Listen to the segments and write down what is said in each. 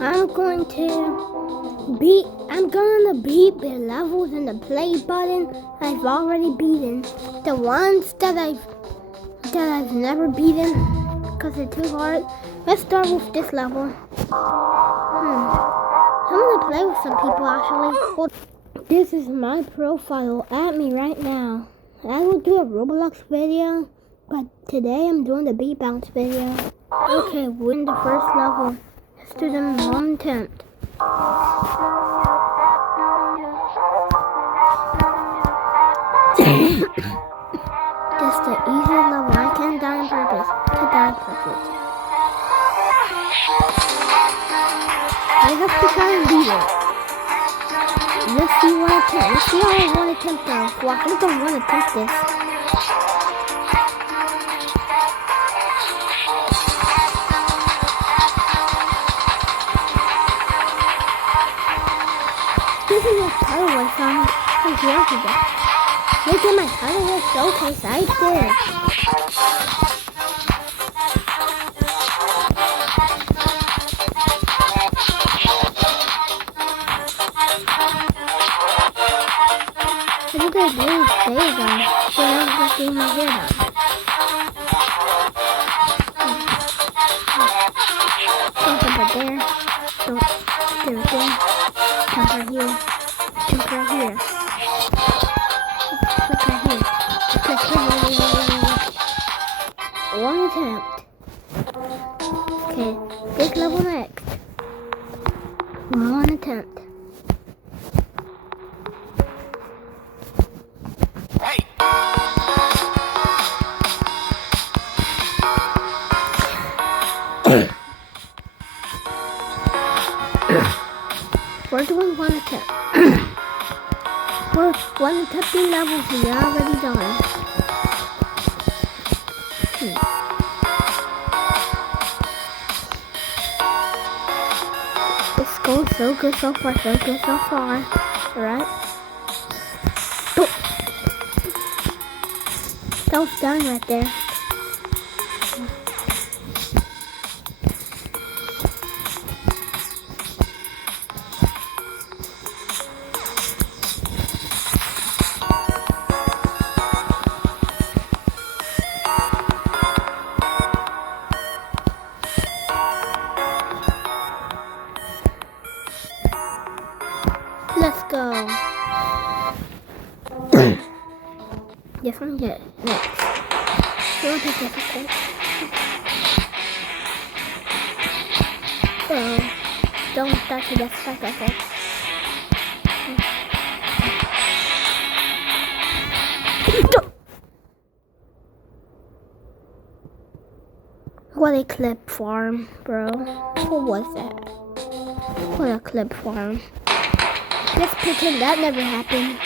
I'm gonna beat the levels in the play button I've already beaten. The ones that I've never beaten because they're too hard. Let's start with this level. I'm gonna play with some people actually. Well, this is my profile. At me right now. I will do a Roblox video, but today I'm doing the beat bounce video. Okay, we're in the first level. Let's do them one attempt. That's the easiest level. I can't die on purpose. I have to try and beat it. Let's see what I can. Let's see how I want to attempt though. Well, I think I want to attempt this. This is a title I found from yesterday. Look at my title showcase. I did. I think I really stay though. So now I'm just doing my hair down. Don't jump right there. Don't stay right there. Jump right here. Jump right here. Click right here. Click here. One attempt. Okay, big level next. One attempt. We're doing one attempt. We're one attempting levels and you're already done. It's going so good so far, Alright? That was done right there. Let's go. This one get next. We'll take this, okay? Don't touch it, that's like okay. What a clip farm, bro. What was that? What a clip farm. Let's pretend that never happened.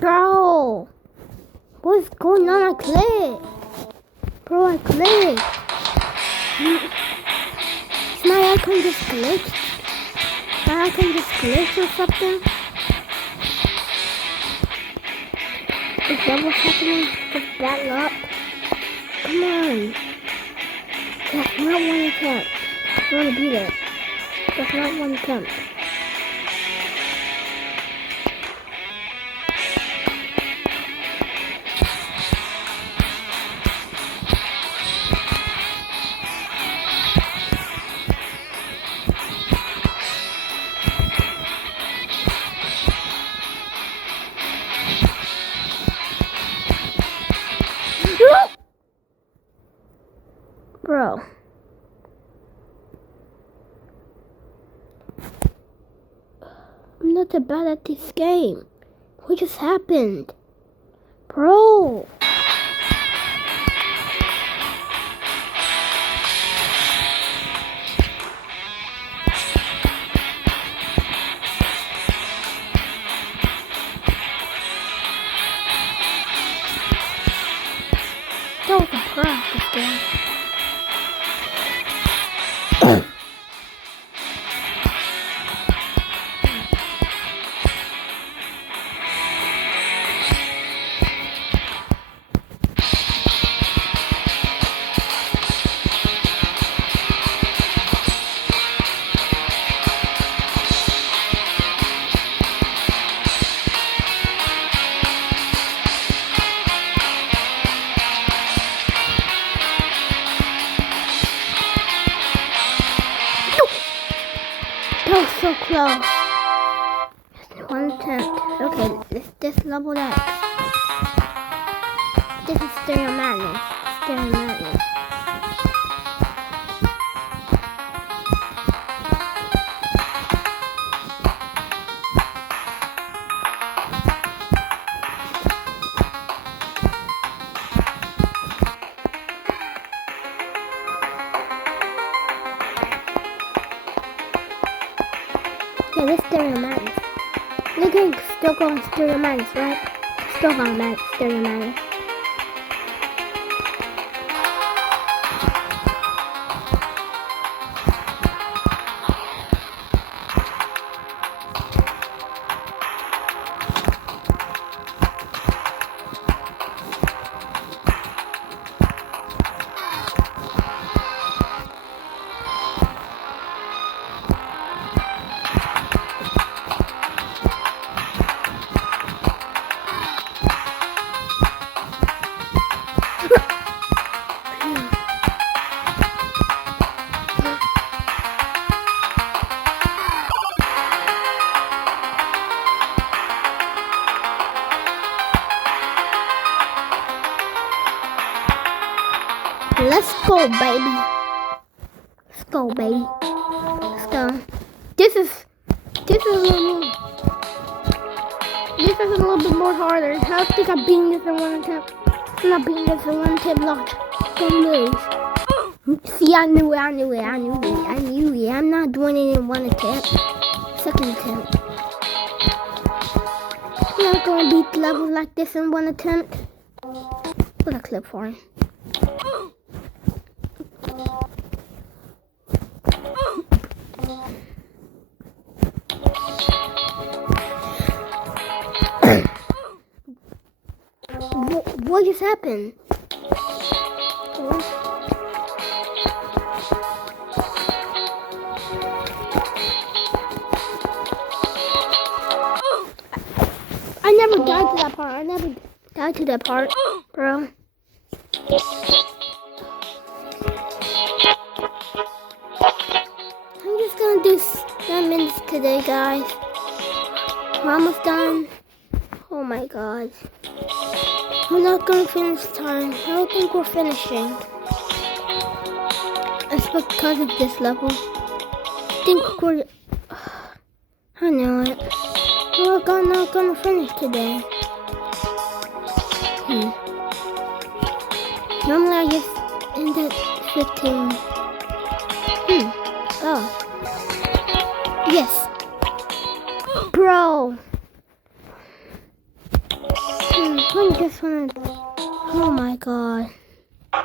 Bro! What's going on? I clicked. Bro, I clicked. Is my icon just glitched? My icon just glitched or something? Is that what's happening? Just bad luck? Come on. That's not one attempt. I want to beat it. That's not one attempt. Bro. I'm not that bad at this game. What just happened? Bro. That was a practice game. Close. Just one attempt. Okay, this level X. This is Stereo Madness. Stereo Madness. Yeah, this Stereo Madness. Look at still going Stereo Madness, right? Still going Stereo Madness. Let's go, baby. Let's go, baby. Let's go. This is a little bit more harder. I think I'm beating this in one attempt. I'm not beating this in one attempt. Look, don't lose. See, I knew it. I'm not doing it in one attempt. Second attempt. I'm not gonna beat levels like this in one attempt. Put a clip for him. What just happened? I never died to that part. I never died to that part, bro. I'm just gonna do 7 minutes today, guys. We're almost done. Oh my god. We're not gonna finish time. I don't think we're finishing. It's because of this level. I think we're... I know it. We're not gonna finish today. Normally I just end at 15. Oh. Yes. Bro. I just wanna... Oh my god.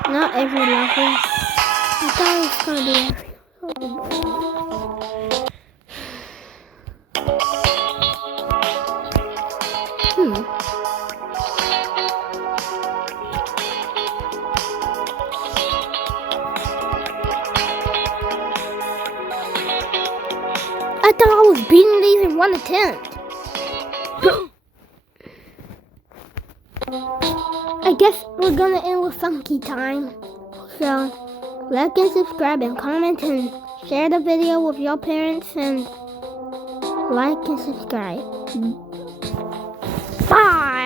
Not every level. I thought it was gonna be every... I thought I was beating these in one attempt. I guess we're gonna end with funky time. So, like and subscribe and comment and share the video with your parents and like and subscribe. Bye!